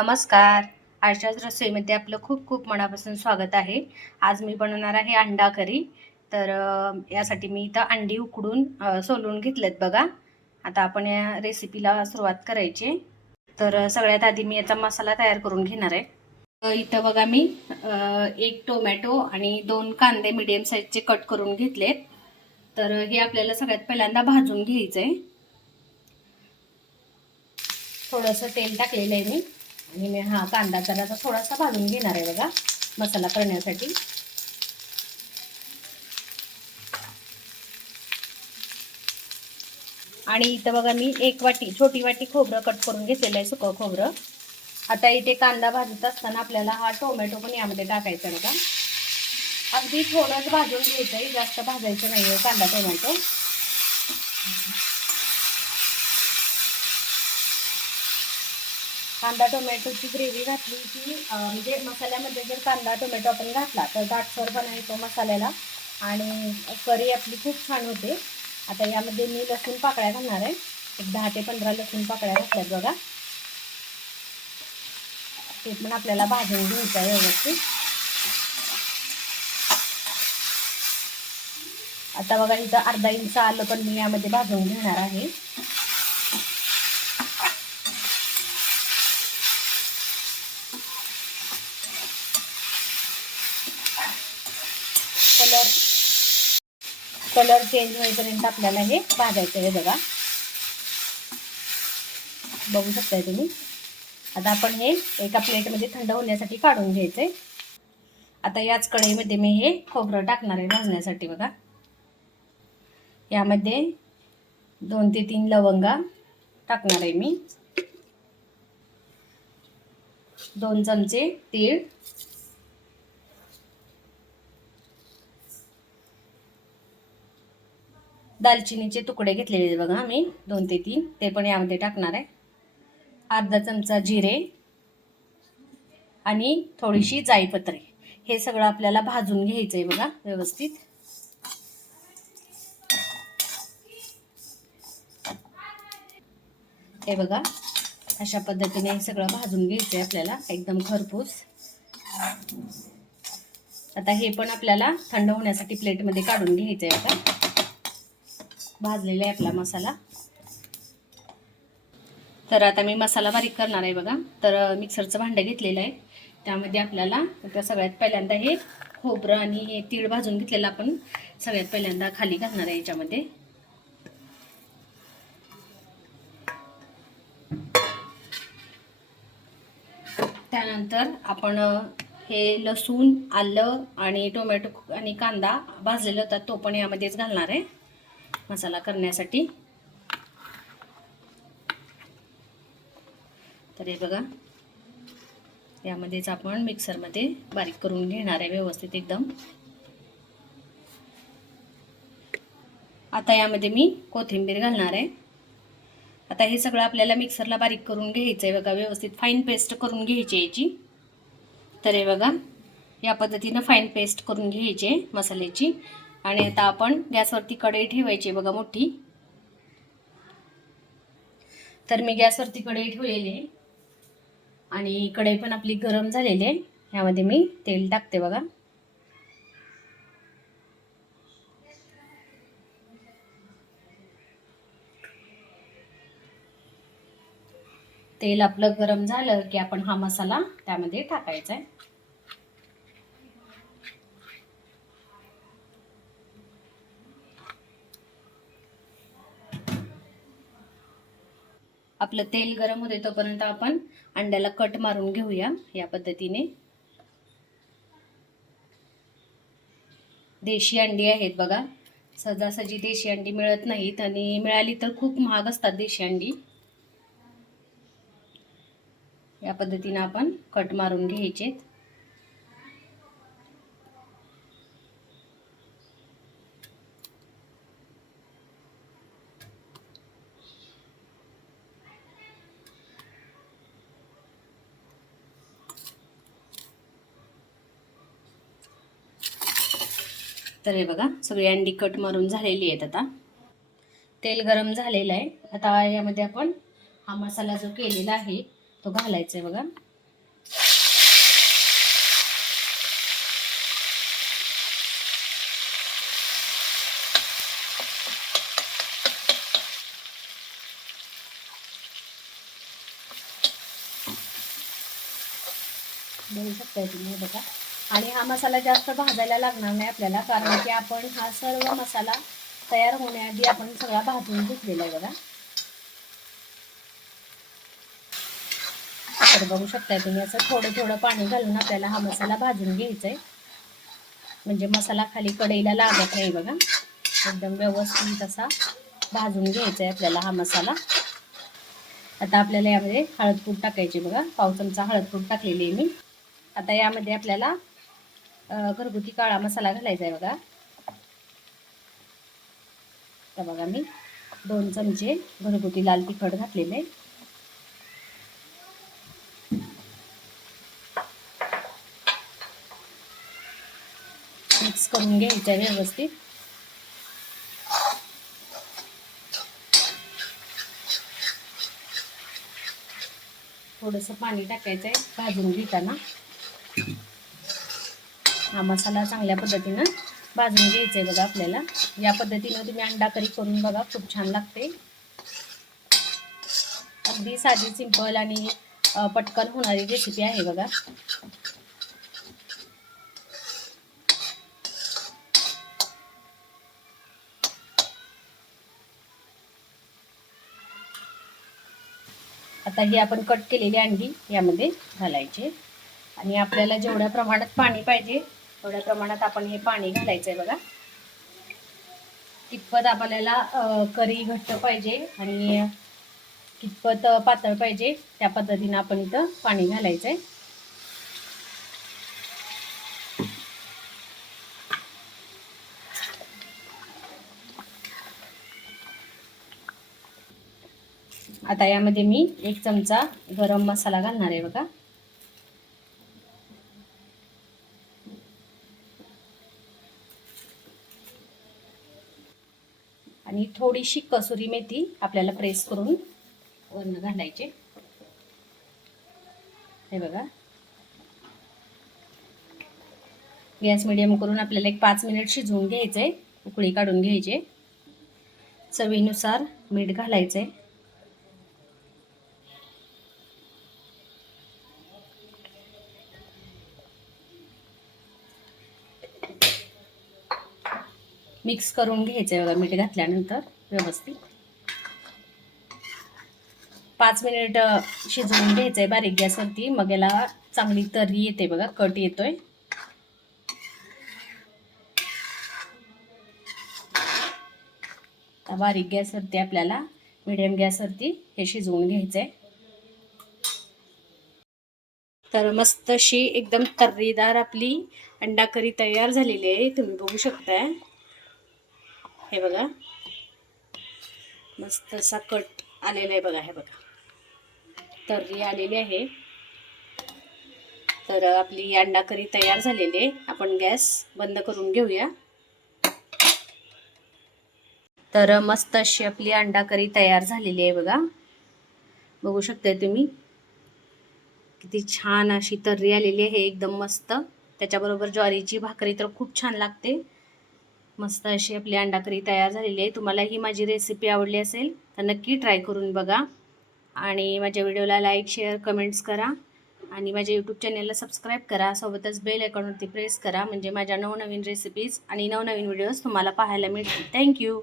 नमस्कार. आजच्याच रसोईमध्ये आपलं खूप खूप मनापासून स्वागत आहे. आज मी बनवणार आहे अंडा करी. तर यासाठी मी इथं अंडी उकडून सोलून घेतलेत बघा. आता आपण या रेसिपीला सुरुवात करायची. तर सगळ्यात आधी मी याचा मसाला तयार करून घेणार आहे. इथं बघा मी एक टोमॅटो आणि 2 कांदे मीडियम साईजचे कट करून घेतलेत. तर हे आपल्याला सगळ्यात पहिल्यांदा भाजून घ्यायचं आहे. थोडंसं तेल टाकलेलं आहे मी आणि मी कांदा जरा थोडासा भाजून घेणार आहे बघा मसाला करण्यासाठी. आणि इथं बघा मी एक वाटी छोटी वाटी खोबरं कट करून घेतलेलं आहे, सुकं खोबरं. आता इथे कांदा भाजत असताना आपल्याला हा टोमॅटो पण यामध्ये टाकायचा आहे बघा. अगदी थोडंच भाजून घ्यायचं आहे, जास्त भाजायचं नाही आहे कांदा टोमॅटो. कांदा टोमॅटोची ग्रेव्ही घातली की म्हणजे मसाल्यामध्ये जर कांदा टोमॅटो आपण घातला तर दाटसरपणा येतो मसाल्याला आणि करी आपली खूप छान होते. आता यामध्ये मी लसूण पाकळ्या घालणार आहे. एक 10 ते 15 लसूण पाकळ्या घातल्यात बघा. ते पण आपल्याला भाजून घ्यायचं आहे व्यवस्थित. आता बघा इथं अर्धा इंच आलं पण मी यामध्ये भाजून घेणार आहे. कलर चेंज होईपर्यंत आपल्याला हे भाजायचं आहे बघा. बघू शकताय तुम्ही. आता आपण हे एका प्लेटमध्ये थंड होण्यासाठी काढून घ्यायचंय. आता याच कढईमध्ये मी हे खोबरं टाकणार आहे भाजण्यासाठी बघा. यामध्ये 2 ते 3 लवंगा टाकणार आहे मी. 2 चमचे तीळ, दालचिनीचे तुकडे घेतलेले बघा मी 2 ते 3, ते पण यामध्ये टाकणार आहे. अर्धा चमचा जिरे आणि थोडीशी जायपत्री. हे सगळं आपल्याला भाजून घ्यायचंय बघा व्यवस्थित. हे बघा अशा पद्धतीने हे सगळं भाजून घ्यायचंय आपल्याला एकदम खरपूस. आता हे पण आपल्याला थंड होण्यासाठी प्लेटमध्ये काढून घ्यायचंय बघा. भाजलेला आहे आपला मसाला. तर आता मी मसाला बारीक करणार आहे बघा. तर मिक्सरचं भांडं घेतलेलं आहे. त्यामध्ये आपल्याला आता सगळ्यात पहिल्यांदा हे खोबरं आणि हे तीळ भाजून घेतलेलं आपण सगळ्यात पहिल्यांदा खाली घालणार आहे याच्यामध्ये. त्यानंतर आपण हे लसूण, आलं आणि टोमॅटो आणि कांदा भाजलेला होता तो पण यामध्येच घालणार आहे मसाला करण्यासाठी. तर हे बघा यामध्येच आपण मिक्सरमध्ये बारीक करून घेणार आहे व्यवस्थित एकदम. आता यामध्ये मी कोथिंबीर घालणार आहे. आता हे सगळं आपल्याला मिक्सरला बारीक करून घ्यायचं आहे बघा, व्यवस्थित फाईन पेस्ट करून घ्यायची याची. तर हे बघा या पद्धतीनं फाईन पेस्ट करून घ्यायची मसाल्याची. आणि आता आपण गॅसवरती कढई ठेवायची बघा मोठी. तर मी गॅसवरती कढई ठेवलेली आहे आणि कढई पण आपली गरम झालेली आहे. यामध्ये मी तेल टाकते बघा. तेल आपलं गरम झालं की आपण हा मसाला त्यामध्ये टाकायचा आहे. आपलं तेल गरम होते तोपर्यंत आपण अंड्याला कट मारून घेऊया या पद्धतीने. देशी अंडी आहेत बघा. सहजासहजी देशी अंडी मिळत नाहीत आणि मिळाली तर खूप महाग असतात देशी अंडी. या पद्धतीने आपण कट मारून घ्यायचे. तर हे बघा सगळी अंडी कट मारून झालेली आहेत. आता तेल गरम झालेलं आहे. आता यामध्ये आपण हा मसाला जो केलेला आहे तो घालायचा आहे बघा. बघू शकताय तुम्ही बघा. आणि हा मसाला जास्त भाजायला लागणार नाही आपल्याला, कारण की आपण हा सर्व मसाला तयार होण्याआधी आपण सगळा भाजून घेतलेला आहे बघा. तर बघू शकताय तुम्ही असं थोडं थोडं पाणी घालून आपल्याला हा मसाला भाजून घ्यायचा आहे, म्हणजे मसाला खाली कढईला लागत नाही बघा. एकदम व्यवस्थित असा भाजून घ्यायचा आहे आपल्याला हा मसाला. आता आपल्याला यामध्ये हळदपूड टाकायची बघा. पाव चमचा हळदपूड टाकलेली आहे मी. आता यामध्ये आपल्याला घरगुती काळा मसाला घालायचा आहे बघा. तर बघा मी 2 चमचे घरगुती लाल तिखट घातलेले. मिक्स करून घ्यायचं आहे व्यवस्थित. थोडंसं पाणी टाकायचं आहे भाजून घेताना. हा मसाला चांगल्या पद्धतीनं भाजून घ्यायचा आहे बघा आपल्याला. या पद्धतीनं तुम्ही अंडा करी करून बघा, खूप छान लागते. अगदी साधी सिंपल आणि पटकन होणारी रेसिपी आहे बघा. आता ही आपण कट केलेली अंडी यामध्ये घालायचे आणि आपल्याला जेवढ्या प्रमाणात पाणी पाहिजे तेवढ्या प्रमाणात आपण हे पाणी घालायचंय बघा. कितपत आपल्याला करी घट्ट पाहिजे आणि कितपत पातळ पाहिजे त्या पद्धतीने आपण इथं पाणी घालायचंय. आता यामध्ये मी 1 चमचा गरम मसाला घालणार आहे बघा. आणि थोडीशी कसुरी मेथी आपल्याला प्रेस करून वरून घालायचे. हे बघा. गॅस मीडियम करून आपल्याला एक 5 मिनिट शिजवून घ्यायचंय. उकळी काढून घ्यायचे. चवीनुसार मीठ घालायचंय. मिक्स करून घ्यायचंय बघा मीठ घातल्यानंतर व्यवस्थित. 5 मिनिट शिजवून घ्यायचंय बारीक गॅसवरती. मग याला चांगली तर्री येते बघा, कट येतोय. बारीक गॅसवरती आपल्याला मीडियम गॅसवरती हे शिजवून घ्यायचंय. तर मस्त अशी एकदम तर्रीदार आपली अंडा करी तयार झालेली आहे. तुम्ही बघू शकताय. हे बघा मस्त असा कट आलेला आहे बघा. हे बघा तर्री आलेली आहे. तर आपली अंडा करी तयार झालेली आहे. आपण गॅस बंद करून घेऊया. तर मस्त अशी आपली अंडा करी तयार झालेली आहे बघा. बघू शकताय तुम्ही किती छान अशी तर्री आलेली आहे. एकदम मस्त. त्याच्याबरोबर ज्वारीची भाकरी तर खूप छान लागते. मस्त अशी आपली अंडा करी तयार झालेली आहे. तुम्हाला ही माझी रेसिपी आवडली असेल तर नक्की ट्राय करून बघा आणि माझ्या व्हिडिओला लाईक शेअर कमेंट्स करा आणि माझ्या यूट्यूब चॅनलला सबस्क्राईब करा. सोबतच बेल आयकॉनवरती प्रेस करा, म्हणजे माझ्या नवनवीन रेसिपीज आणि नवनवीन व्हिडिओज तुम्हाला पाहायला मिळतील. थँक्यू.